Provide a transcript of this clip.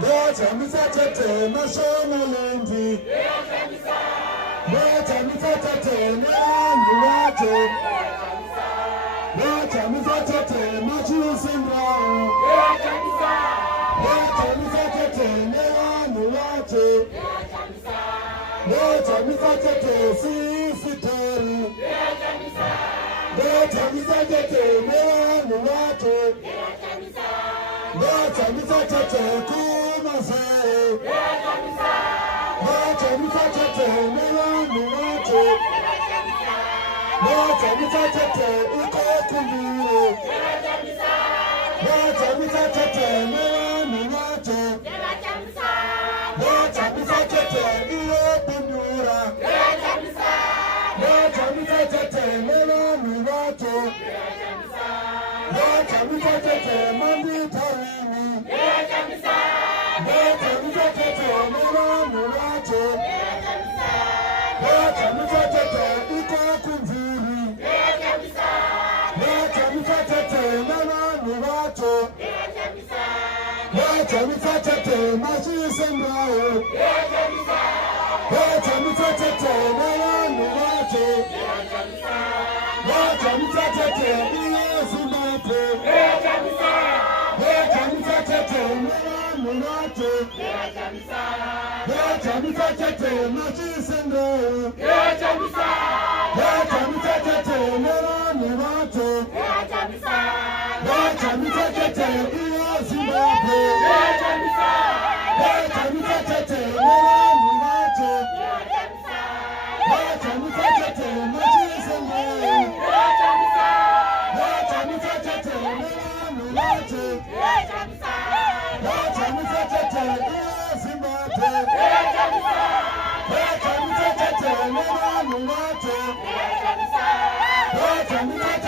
Leta misatete mashomolendi. Leta misatete nelandu wate. Leta misatete machusimrao. Leta misatete nelandu wate. Leta misatete sisitori. Leta misatete nelandu wate. Leta misatete kumaseo. Leta misatete nelandu wate. Leta misatete ikokumbire. Leta misatete nelandu wate. Leta misatete iyopindura. Leta misatete nelandu wate. Leta misatete manditarini. Leta misatete nelandu wate. Leta misatete ikokumbiri. Leta misatete nelandu wate. Leta misatete mashisemrao. Leta misatete nelandu wate. Leta misatete iyezimbate. Leta misatete nelandu wate. Leta misatete mashisemrao. Leta misatete nelandu wate. Leta misatete iyezimbate. Leta misatete nelandu wate. Leta misatete mashisemrao. Leta misatete nelandu wate. Leta misatete iyezimbate. Leta misatete nelandu wate. Leta misatete